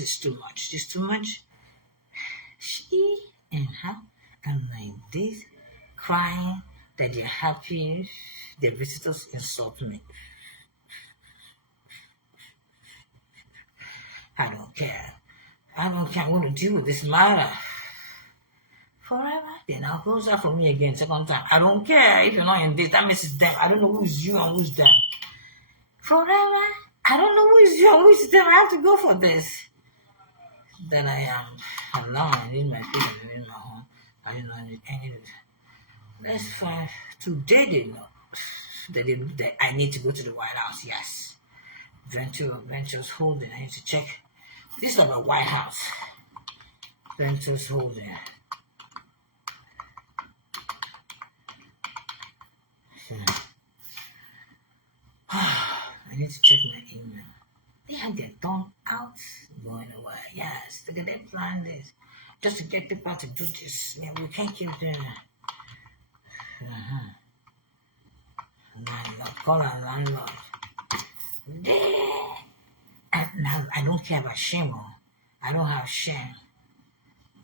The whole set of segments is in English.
is too much. This is too much. She and her are like this, crying that they're happy. Their visitors insult me. I don't care. I want to deal with this matter forever. Then I'll close out for me again, second time. I don't care if you're not in this. That means it's them. I don't know who's you and who's them. Forever. I don't know who is you and who is them. I have to go for this. Then I am alone. I need my freedom. I need my home. I do not need any of it. That's fine. Today they know that I need to go to the White House. Yes. Ventures holding. I need to check. This is not a White House. Ventures holding. I need to check my email. They had their tongue out going away. Yes, look at them plan this. Just to get people to do this. Yeah, we can't keep doing it. Landlord, call our landlord. Now I don't care about shame. I don't have shame.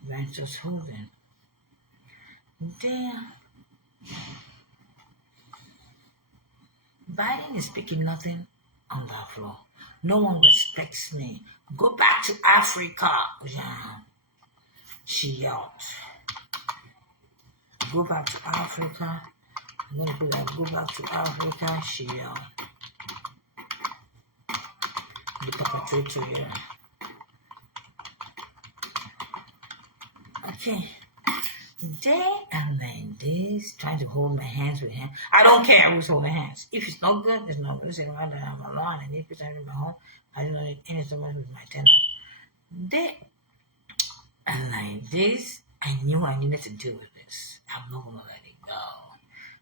Ventures holding. Damn. Biden is speaking nothing on that floor. No one respects me. Go back to Africa. Yeah. She yelled. Go back to Africa. I'm going to put that. Go back to Africa. She yelled. The perpetrator here. Okay. They and then this, trying to hold my hands with him. I don't care who's holding hands. If it's not good, it's not good. It's like I'm alone. I need people in my home. I don't need any someone with my tenants. They and like this, I knew I needed to deal with this. I'm not gonna let it go.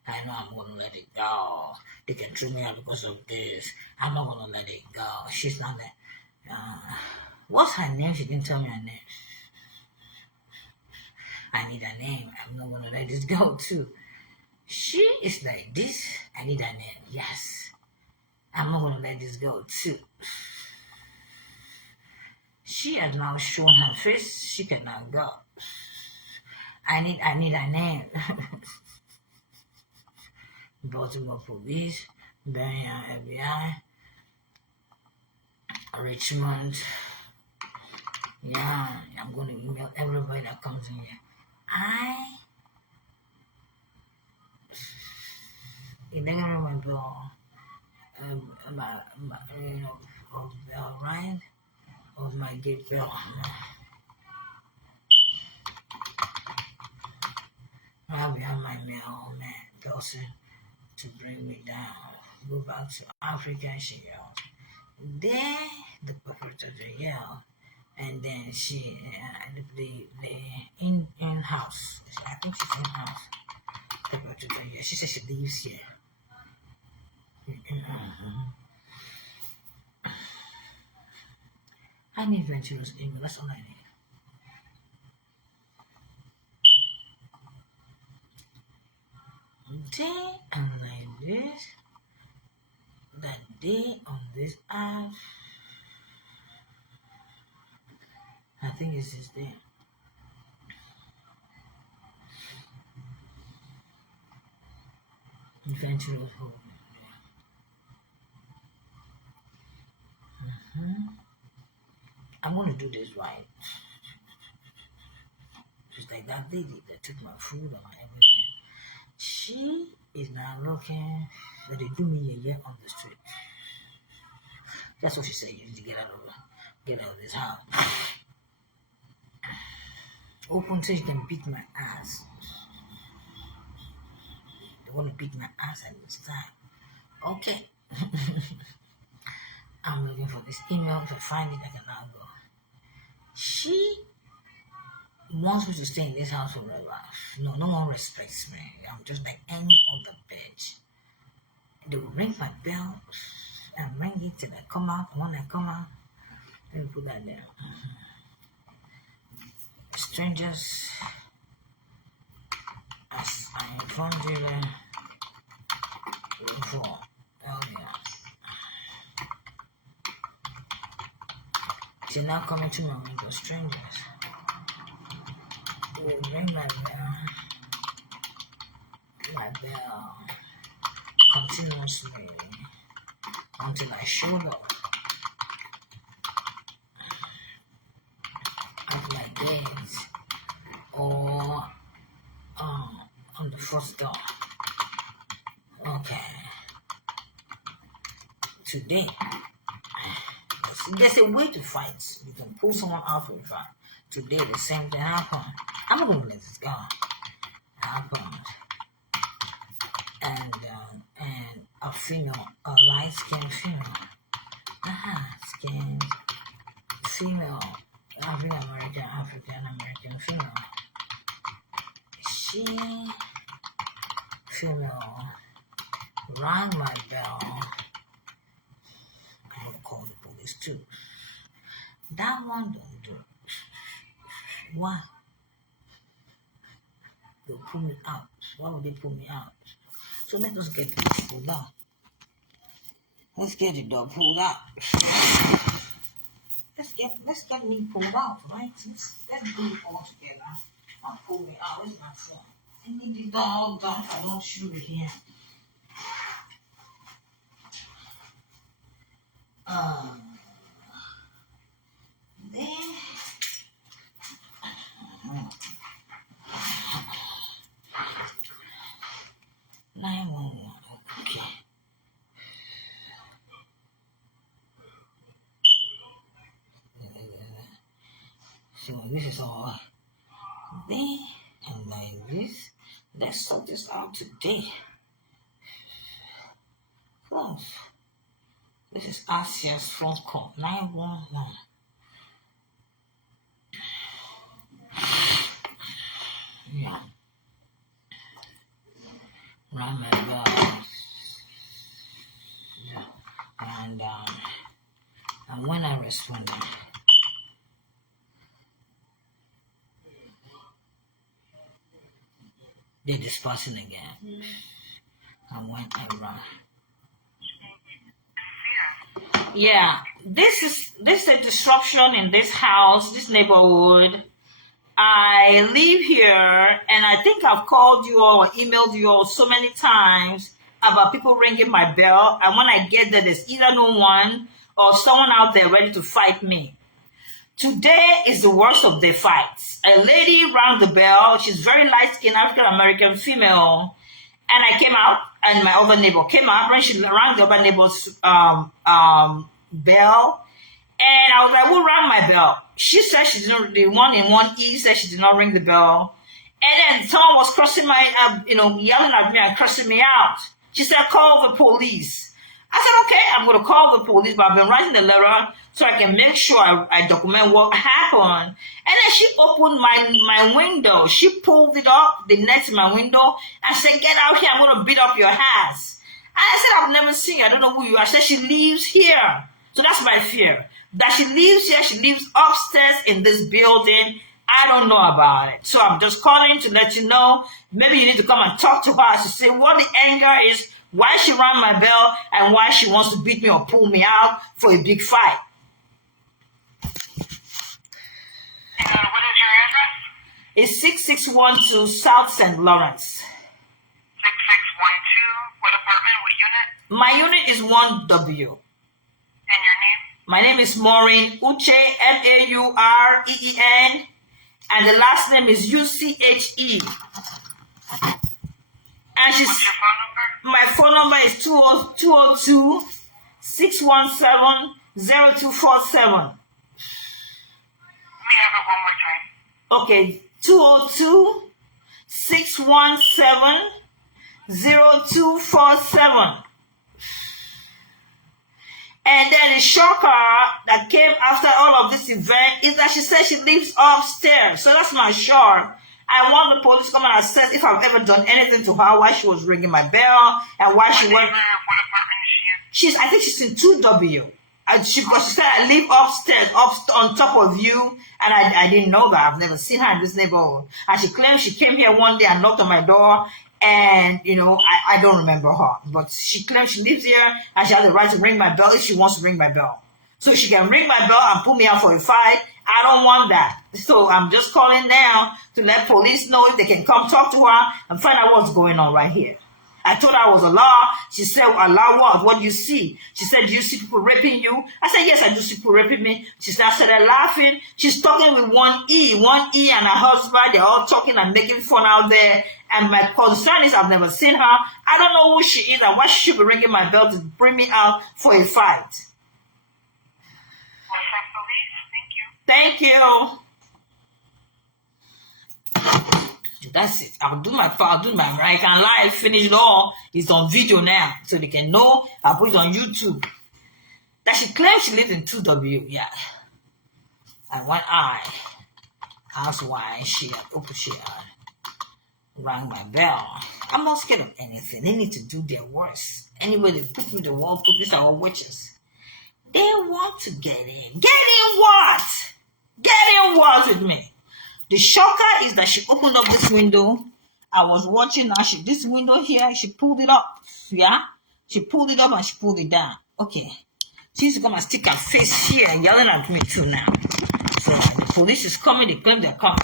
I know I'm gonna let it go. They can throw me out because of this. I'm not gonna let it go. She's not that. What's her name? She didn't tell me her name. I need a name. I'm not gonna let this go too. She is like this. I need a name. Yes. I'm not gonna let this go too. She has now shown her face. She cannot go. I need a name. Baltimore Police, Birmingham FBI, Richmond. Yeah, I'm gonna email everybody that comes in here. It doesn't ring my bell. Of bell, right? Of my gate bell. I behind my mail man person to bring me down. Go back to Africa, she yelled. Then the perpetrator yelled. And then she, the in-house, I think she's in-house. She said she lives here. I need Ventura's email, that's all I need. Day and like this, that day on this app, I think it's his day. Eventually was holding. I'm gonna do this right. Just like that lady that took my food and my everything. She is now looking that they do me a year on the street. That's what she said. You need to get out of this house. Open so you can beat my ass. They want to beat my ass at this time. Okay. I'm looking for this email. If I find it, I can now go. She wants me to stay in this house forever. No one respects me. I'm just like any other bitch. They will ring my bell and ring it till I come out. And when I come out, let me put that there. Strangers, as I informed you before earlier, She's now coming to my window, strangers. Will ring my bell continuously until I show up at my gate or on the first door. Okay. Today, there's a way to fight. You can pull someone out for a fight. Today, the same thing happened. I'm not going to let this go. Happened. And a female, a light-skinned female. Skinned female, African-American female. Female rang my bell. I would call the police too. That one don't do. Why? They'll pull me out. Why would they pull me out? So let us get it pulled out. Let's get it dog pulled out. Let's get me pulled out, right? Let's do it all together. I'll pull me out. Where's my phone? I need the dog down. I don't shoot it here. Then 911. Okay. So this is all. Then and like this. Let's sort this out today. Close. This is Asia's phone call. 911. Yeah. Rang my bell. Yeah. And when I responded, they're dispersing again. And when I run. Yeah, this is a disruption in this house, this neighborhood. I live here, and I think I've called you all or emailed you all so many times about people ringing my bell. And when I get there, there's either no one or someone out there ready to fight me. Today is the worst of the fights. A lady rang the bell. She's very light-skinned African-American female. And I came out, and my other neighbor came out, and she rang the other neighbor's bell. And I was like, who rang my bell? She said she didn't, the one in 1E said she did not ring the bell. And then someone was crossing my, yelling at me and cursing me out. She said, call the police. I said, okay, I'm going to call the police, but I've been writing the letter so I can make sure I document what happened. And then she opened my window. She pulled it up, the net in my window, and said, get out here, I'm going to beat up your ass. And I said, I've never seen you. I don't know who you are. I said, she lives here. So that's my fear. That she lives here, she lives upstairs in this building. I don't know about it. So I'm just calling to let you know. Maybe you need to come and talk to her to say what the anger is, why she rang my bell, and why she wants to beat me or pull me out for a big fight. What is your address? It's 6612 South St. Lawrence. 6612. What apartment? What unit? My unit is 1W. And your name? My name is Maureen Uche, Maureen, and the last name is Uche. And she's, what's your phone number? my phone number is 202-617-0247. Let me have it one more time. Okay, 202-617-0247. And then the shocker that came after all of this event is that she said she lives upstairs. So that's my shock. I want the police to come and assess if I've ever done anything to her, why she was ringing my bell, and why she went. What apartment is she in? I think she's in 2W. She said I live upstairs, on top of you, and I didn't know that. I've never seen her in this neighborhood. And she claims she came here one day and knocked on my door, and I don't remember her, but she claims she lives here and she has the right to ring my bell if she wants to ring my bell. so she can ring my bell and put me out for a fight. I don't want that. So I'm just calling now to let police know if they can come talk to her and find out what's going on right here. I told her I was Allah. She said, Allah what? What do you see? She said, do you see people raping you? I said, yes, I do see people raping me. She started laughing. She's talking with one E and her husband. They're all talking and making fun out there. And my concern is I've never seen her. I don't know who she is and why she should be ringing my bell to bring me out for a fight. Thank you. That's it. I'll do my American Life. Finish it all. It's on video now, so they can know. I'll put it on YouTube. That she claims she lives in 2W. Yeah. And when I asked why she rang my bell, I'm not scared of anything. They need to do their worst. Anyway, they put me in the wall. These are all witches. They want to get in. Get in what? Get in what with me? The shocker is that she opened up this window. I was watching now. This window here, she pulled it up. Yeah? She pulled it up and she pulled it down. Okay. She used to come and stick her face here and yelling at me too now. So the police is coming. They claim they're coming.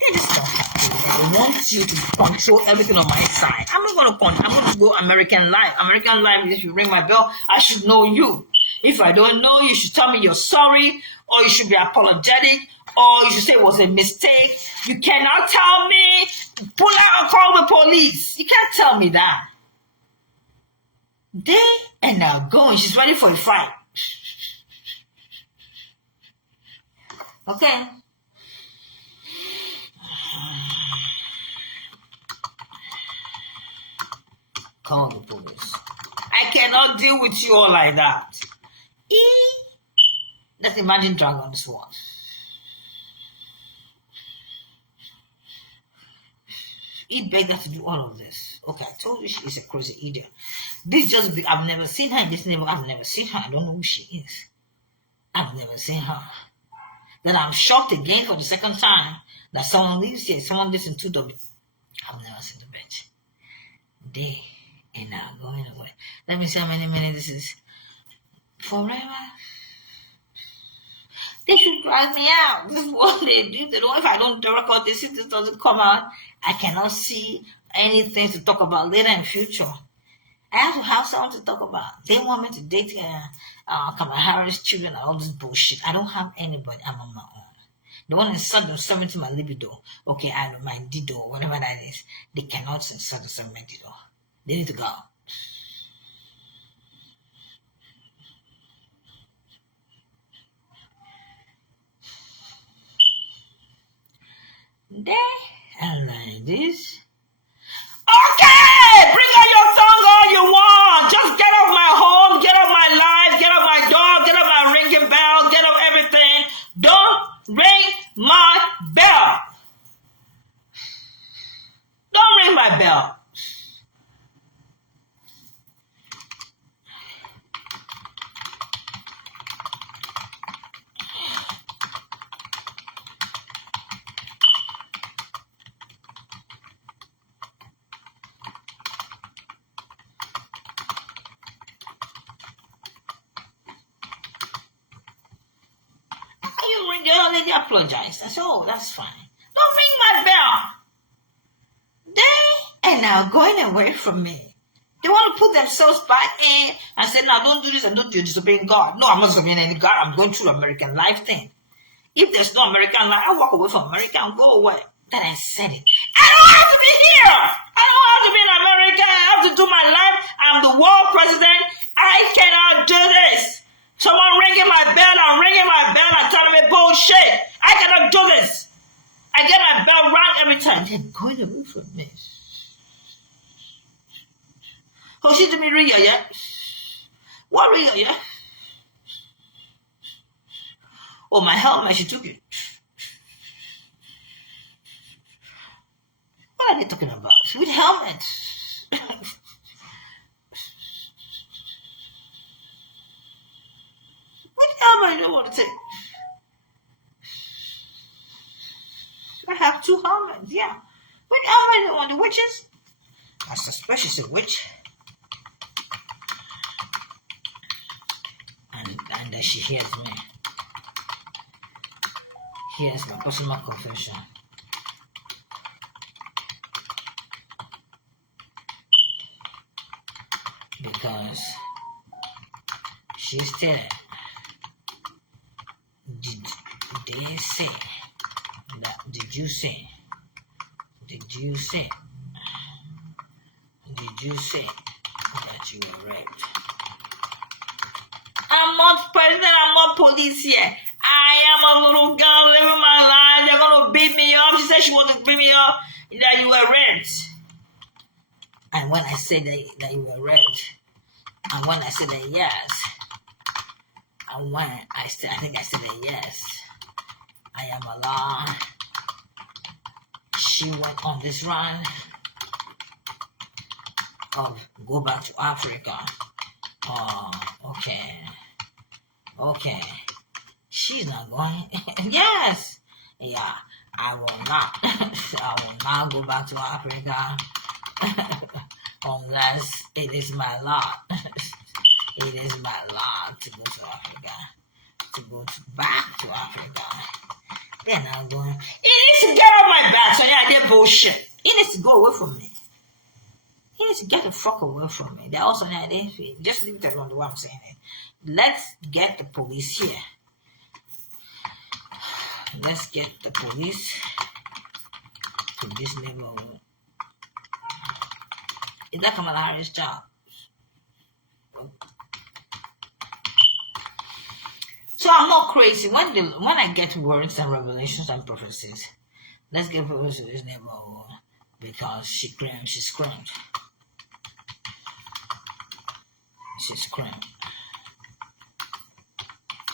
They just don't have to. They want you to control everything on my side. I'm not going to I'm going to go American Life. American Life, if you ring my bell, I should know you. If I don't know, you should tell me you're sorry, or you should be apologetic, or you should say it was a mistake. You cannot tell me, pull out and call the police. You can't tell me that. They are now going. She's ready for a fight. Okay. Call the police. I cannot deal with you all like that. Let's imagine Dragon's War. He begged her to do all of this. Okay, I told you she is a crazy idiot. I've never seen her. I've never seen her. I don't know who she is. I've never seen her. Then I'm shocked again for the second time that someone lives here. Someone lives in 2W. I've never seen the bitch. They are now going away. Let me see how many minutes this is. Forever. They should drive me out. This is what they do. They know if I don't record this, if this doesn't come out, I cannot see anything to talk about later in future. I have to have someone to talk about. They want me to date Kamala Harris children and all this bullshit. I don't have anybody. I'm on my own. They want to insert themselves into my libido. Okay, I know my dido, whatever that is. They cannot insert themselves in my dido. They need to go. There and like this. Okay! Bring out your song all you want! Just get off my home, get off my life, get off my dog, get off my ringing bell, get off everything. Don't ring my bell! Don't ring my bell. They apologized. I said, oh, that's fine. Don't ring my bell. They are now going away from me. They want to put themselves back in and say, no, don't do this and don't do disobeying God. No, I'm not disobeying any God. I'm going through the American life thing. If there's no American life, I'll walk away from America and go away. Then I said it. I don't have to be here. I don't have to be in America. I have to do my life. I'm the world president. I cannot do this. Someone ringing my bell and telling me bullshit. I cannot do this. I get my bell rang every time. They're going away from me. Oh, she did me ring yeah? What ring yeah? Oh, my helmet, she took it. What are they talking about? With helmet. I don't want to take. I have 2 helmets, yeah. What helmet do I want? The witches? I suspect she's a witch. And and then she hears me. Here's my personal confession. Because she said, did they say that? Did you say that you were raped? I'm not president, I'm not police here. I am a little girl living my life. They're gonna beat me up. She said she wanted to beat me up, that you were raped. And when I said that you were raped, and when I said that yes, and when I think I said that yes, I am Allah. She went on this run of go back to Africa. Oh, okay. She's not going. Yes. Yeah, I will not. I will not go back to Africa unless it is my lot. It is my lot to go to Africa. To go back to Africa. Then I'm going. He needs to get off my back. So yeah, they're bullshit. He needs to go away from me. He needs to get the fuck away from me. They're also not there. Just leave it alone the way I'm saying it. Let's get the police here. Let's get the police to this neighborhood. Is that Kamala Harris' job? So I'm not crazy. When I get words and revelations and prophecies, let's get police to this neighborhood because she screamed. She screamed.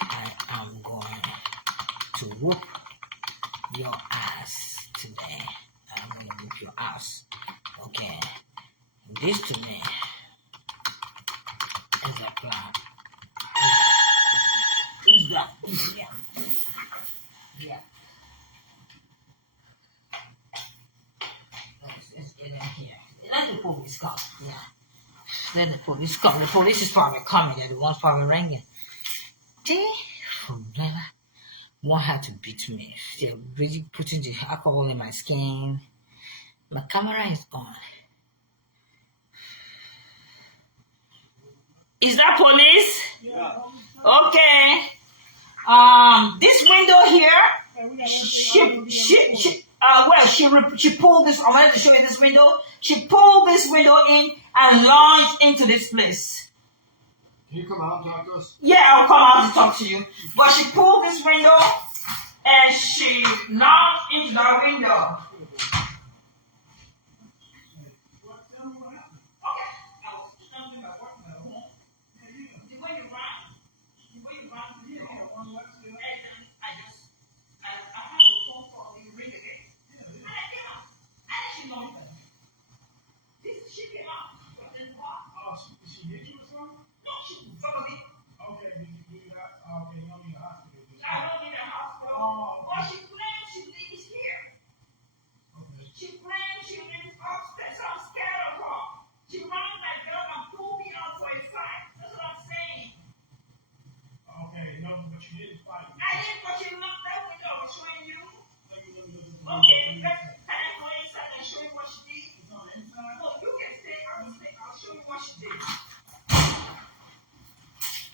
I am going to whoop your ass today. I'm going to whoop your ass. Okay. This to me is a plan. Is that? Yeah. Let's get in here. Let the police come. Yeah. Let the police come. The police is probably coming. They're the ones probably ringing. They won't have to beat me. They're really putting the alcohol in my skin. My camera is on. Is that police? Yeah. Okay. This window here. She pulled this. I wanted to show you this window. She pulled this window in and launched into this place. Can you come out and talk to us? Yeah, I'll come out to talk to you. But she pulled this window and she launched into the window.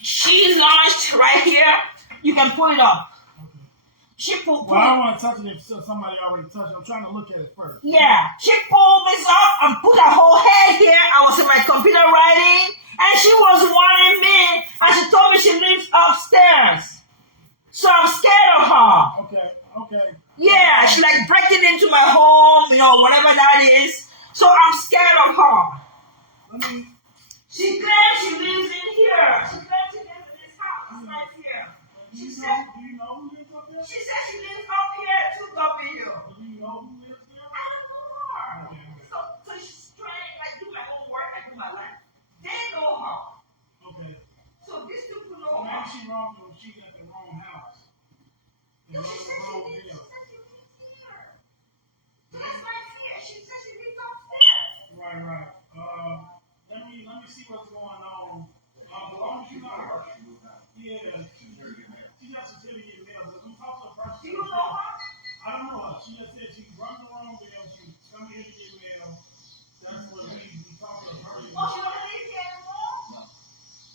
She launched right here. You can pull it up. She pulled. Well, I don't want to touch it if somebody already touched it. I'm trying to look at it first. Yeah, she pulled this up and put her whole head here. I was in my computer writing, and she was warning me, and she told me she lives upstairs. So I'm scared of her. Okay. Yeah, she like breaking into my home, whatever that is. So I'm scared of her. She claims she lives in here. She claims she lives in this house right here. She said, Do you know who lives up there? she said she lives up here at 2W. Do you know who lives there? I don't know her. So she's trying, like, do my own work, I do my life. They know her. Okay. So these people know So her. maybe she's wrong because she's at the wrong house. No, she said she lives here. So that's right here. She said she lives upstairs. Right. Let me see what's going on. As long as you know her. Yeah. She just said she rung the wrong bell. She was coming here to get mail. That's what we talked to her. Oh, she don't live here anymore? No.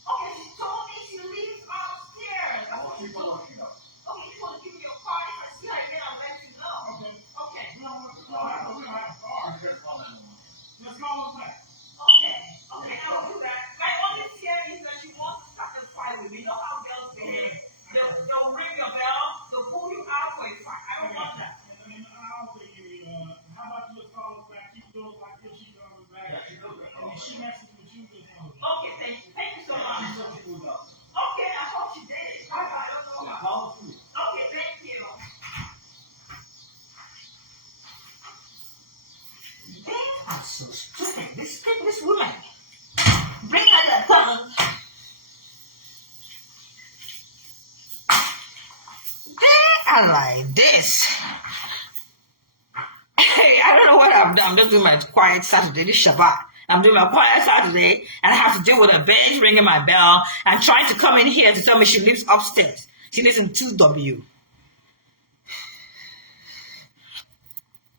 Okay, she told me she lives upstairs. That's what she told me. Okay, you want to give me your card? If I see her again, I'll let you know. Okay. Okay. We don't have a car. Let's call her back. Okay. Okay, I will do that. My only fear is that she wants to start a fight with me. You know how girls behave? They'll ring your bell, they'll pull you out for a fight. I don't want that. I mean, I don't think you, how about you just call us back, keep doing like this, she comes back. Yeah, she comes back. And if she messes with you, just call us back. Okay, thank you so much. Okay, I hope she did. I don't know. Okay, thank you. They are so stupid. This woman. Bring her the tongue. They are like this. Hey, I don't know what I've done. I'm just doing my quiet Saturday. This Shabbat. I'm doing my quiet Saturday, and I have to deal with a bitch ringing my bell and trying to come in here to tell me she lives upstairs. She lives in 2W.